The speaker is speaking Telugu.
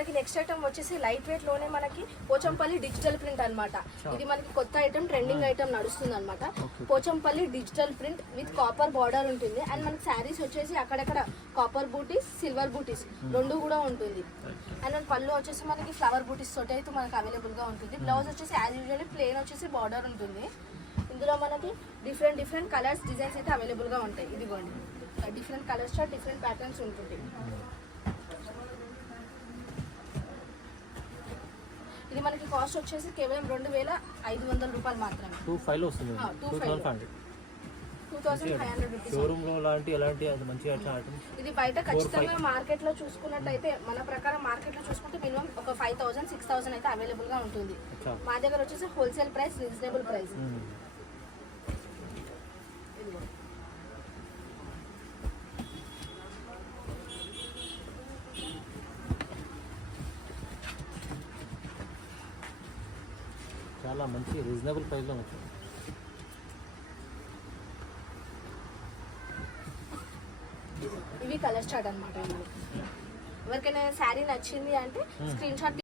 మనకి నెక్స్ట్ ఐటమ్ వచ్చేసి లైట్ వెయిట్ లోనే మనకి పోచంపల్లి డిజిటల్ ప్రింట్ అన్నమాట. ఇది మనకి కొత్త ఐటమ్, ట్రెండింగ్ ఐటమ్ నడుస్తుంది అనమాట. Pochampally digital print with copper border ఉంటుంది. అండ్ మనకి శారీస్ వచ్చేసి అక్కడక్కడ కాపర్ బూటీస్, సిల్వర్ బూటీస్ రెండు కూడా ఉంటుంది. అండ్ మన పళ్ళు వచ్చేసి మనకి ఫ్లవర్ బూటీస్ తోటి అయితే మనకి అవైలబుల్ గా ఉంటుంది. బ్లౌజ్ వచ్చేసి యాజ్ యూజువల్లీ ప్లెయిన్ వచ్చేసి బార్డర్ ఉంటుంది. ఇందులో మనకి డిఫరెంట్ కలర్స్, డిజైన్స్ అయితే అవైలబుల్ గా ఉంటాయి. ఇదిగోండి డిఫరెంట్ కలర్స్, డిఫరెంట్ ప్యాటర్న్స్ ఉంటుంది. ఇది మనకి కాస్ట్ వచ్చేసి కేవలం 2500 రూపాయలు మాత్రమే. 2500 వస్తుంది. 2500 రూపీస్. షోరూమ్ లో ఎలాంటి అది మంచి ఐటమ్. ఇది బయట ఖచ్చితంగా మార్కెట్ లో చూసుకున్నట్టయితే, మన ప్రకారం మార్కెట్ లో చూసుకుంటే మినిమం ఒక 5000 6000 అయితే అవైలబుల్ గా ఉంటుంది. మా దగ్గర వచ్చేసి హోల్సేల్ ప్రైస్, రీజనబుల్ ప్రైస్. చాలా మంచి రీజనబుల్ ప్రైస్లో ఉంటుంది. ఇవి కలర్ చార్ట్ అనమాట. ఎవరికైనా శారీ నచ్చింది అంటే స్క్రీన్ షాట్